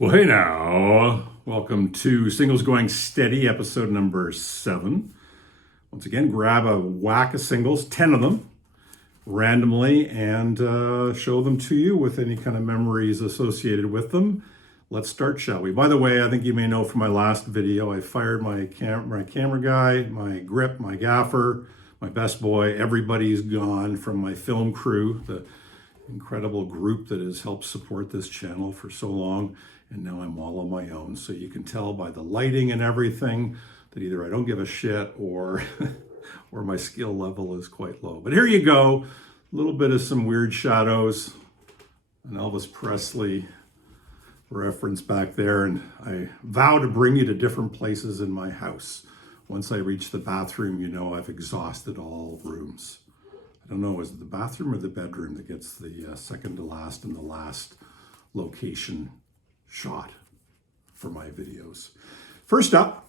Well, hey now. Welcome to Singles Going Steady, episode number 7. Once again, grab a whack of singles, 10 of them, randomly, and show them to you with any kind of memories associated with them. Let's start, shall we? By the way, I think you may know from my last video, I fired my camera guy, my grip, my gaffer, my best boy. Everybody's gone from my film crew, the incredible group that has helped support this channel for so long. And now I'm all on my own. So you can tell by the lighting and everything that either I don't give a shit or or my skill level is quite low. But here you go. A little bit of some weird shadows. An Elvis Presley reference back there. And I vow to bring you to different places in my house. Once I reach the bathroom, you know I've exhausted all rooms. I don't know, is it the bathroom or the bedroom that gets the second to last and the last location shot for my videos? First up,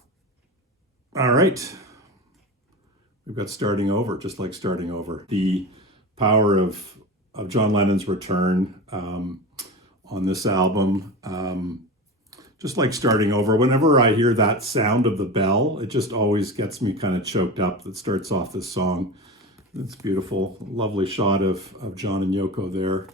all right, we've got Starting Over, just like Starting Over. The power of John Lennon's return on this album, just like Starting Over. Whenever I hear that sound of the bell, it just always gets me kind of choked up. That starts off this song. It's beautiful, lovely shot of John and Yoko there.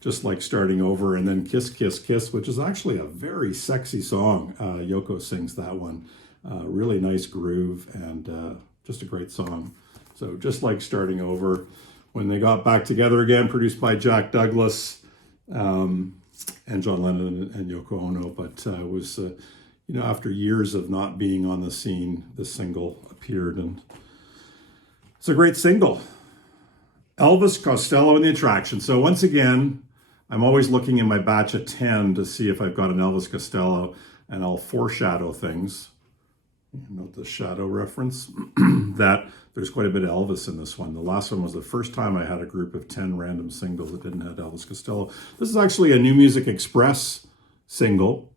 Just like Starting Over, and then Kiss, Kiss, Kiss, which is actually a very sexy song. Yoko sings that one. Really nice groove and just a great song. So just like Starting Over, when they got back together again, produced by Jack Douglas and John Lennon and Yoko Ono. But it was, after years of not being on the scene, this single appeared, and it's a great single. Elvis Costello and the Attraction. So once again, I'm always looking in my batch of 10 to see if I've got an Elvis Costello, and I'll foreshadow things. Note the shadow reference, that there's quite a bit of Elvis in this one. The last one was the first time I had a group of 10 random singles that didn't have Elvis Costello. This is actually a New Music Express single.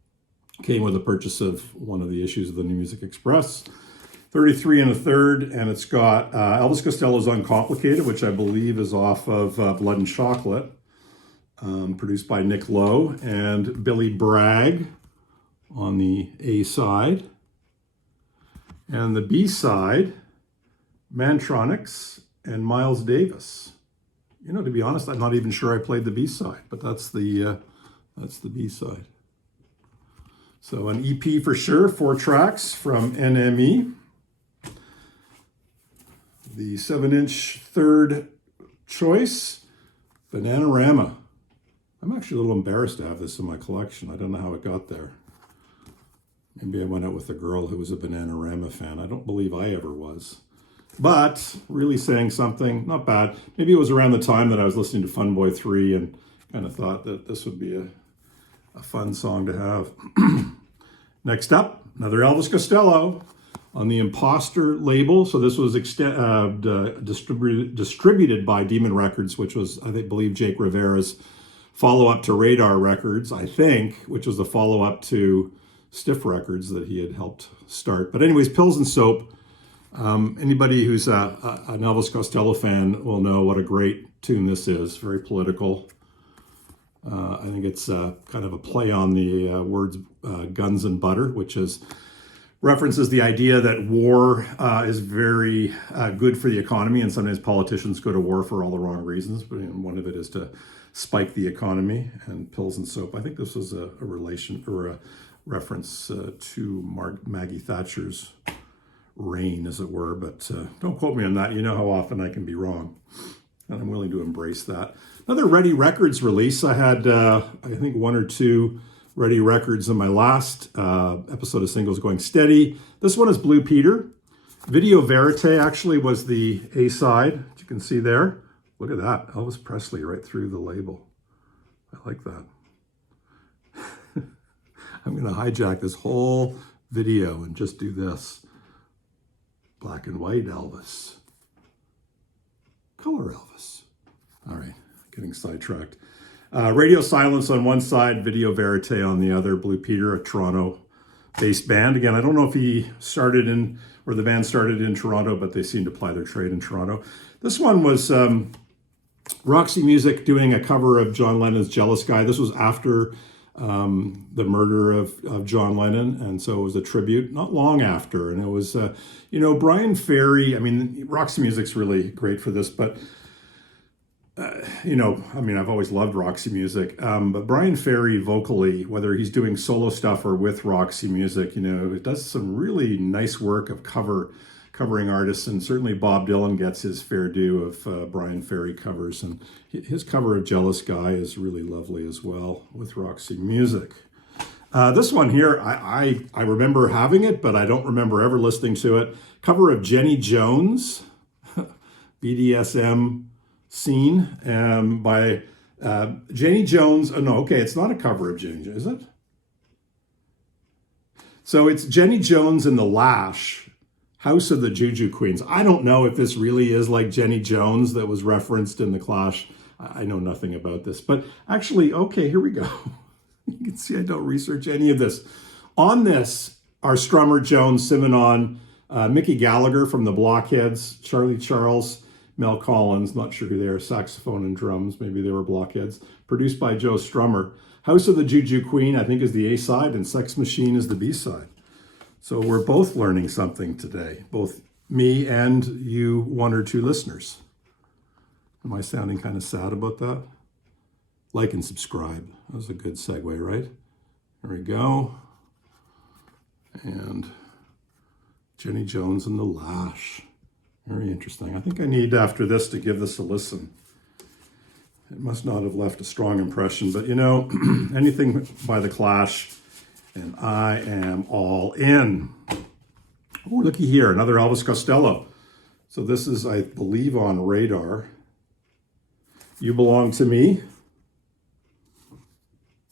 Came with the purchase of one of the issues of the New Music Express. 33 1/3, and it's got Elvis Costello's Uncomplicated, which I believe is off of Blood and Chocolate. Produced by Nick Lowe, and Billy Bragg on the A side. And the B side, Mantronix and Miles Davis. To be honest, I'm not even sure I played the B side, but that's the B side. So an EP for sure, 4 tracks from NME. The 7-inch third choice, Bananarama. I'm actually a little embarrassed to have this in my collection. I don't know how it got there. Maybe I went out with a girl who was a Bananarama fan. I don't believe I ever was. But really saying something, not bad. Maybe it was around the time that I was listening to Fun Boy 3 and kind of thought that this would be a fun song to have. Next up, another Elvis Costello on the Imposter label. So this was distributed by Demon Records, which was, I believe, Jake Rivera's follow-up to Radar Records, I think, which was the follow-up to Stiff Records that he had helped start. But anyways, Pills and Soap. Anybody who's an Elvis Costello fan will know what a great tune this is. Very political. I think it's kind of a play on the words guns and butter, which references the idea that war is very good for the economy, and sometimes politicians go to war for all the wrong reasons. But one of it is to spike the economy. And Pills and Soap, I think this was a relation or a reference to Maggie Thatcher's reign, as it were. But don't quote me on that. You know how often I can be wrong, and I'm willing to embrace that. Another Ready Records release. I had, I think, 1 or 2 Ready Records in my last episode of Singles Going Steady. This one is Blue Peter. Video Verite actually was the A-side, as you can see there. Look at that, Elvis Presley right through the label. I like that. I'm gonna hijack this whole video and just do this. Black and white Elvis. Color Elvis. All right, getting sidetracked. Radio Silence on one side, Video Verite on the other. Blue Peter, a Toronto-based band. Again, I don't know if he started in, or the band started in Toronto, but they seem to ply their trade in Toronto. This one was Roxy Music doing a cover of John Lennon's Jealous Guy. This was after the murder of John Lennon, and so it was a tribute not long after. And it was, Brian Ferry. I mean, Roxy music's really great for this, but I've always loved Roxy music, but Brian Ferry vocally, whether he's doing solo stuff or with Roxy music, it does some really nice work of covering artists, and certainly Bob Dylan gets his fair due of Brian Ferry covers, and his cover of Jealous Guy is really lovely as well with Roxy music. This one here, I remember having it, but I don't remember ever listening to it. Cover of Jenny Jones, BDSM Scene, by Jenny Jones. Oh, no, okay, it's not a cover of Jenny Jones, is it? So it's Jenny Jones and the Lash, House of the Juju Queens. I don't know if this really is like Jenny Jones that was referenced in The Clash. I know nothing about this, but actually, okay, here we go. You can see I don't research any of this. On this are Strummer, Jones, Simonon, Mickey Gallagher from the Blockheads, Charlie Charles, Mel Collins, not sure who they are, saxophone and drums, maybe they were Blockheads, produced by Joe Strummer. House of the Juju Queen, I think, is the A-side, and Sex Machine is the B-side. So we're both learning something today, both me and you one or two listeners. Am I sounding kind of sad about that? Like and subscribe. That was a good segue, right? There we go. And Jenny Jones and the Lash. Very interesting. I think I need, after this, to give this a listen. It must not have left a strong impression, but anything by The Clash, and I am all in. Oh, looky here, another Elvis Costello. So this is, I believe, on Radar. You Belong to Me.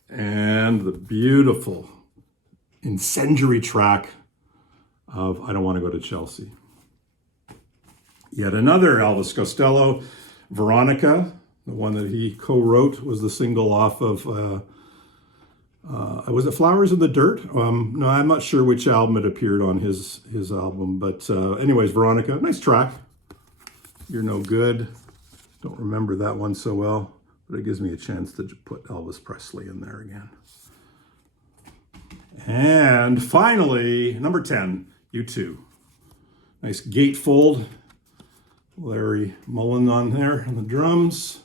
And the beautiful incendiary track of I Don't Want to Go to Chelsea. Yet another Elvis Costello, Veronica, the one that he co-wrote, was the single off of, was it Flowers in the Dirt? No, I'm not sure which album it appeared on his album, but anyways, Veronica, nice track. You're No Good. Don't remember that one so well, but it gives me a chance to put Elvis Presley in there again. And finally, number 10, U2. Nice gatefold. Larry Mullen on there on the drums,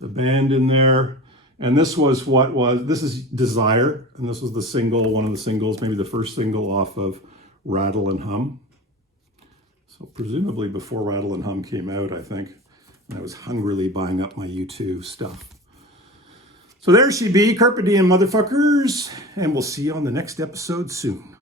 the band in there. And this is Desire, and this was the single, one of the singles, maybe the first single off of Rattle and Hum. So presumably before Rattle and Hum came out, I think. And I was hungrily buying up my U2 stuff. So there she be, Carpe Diem motherfuckers, and we'll see you on the next episode soon.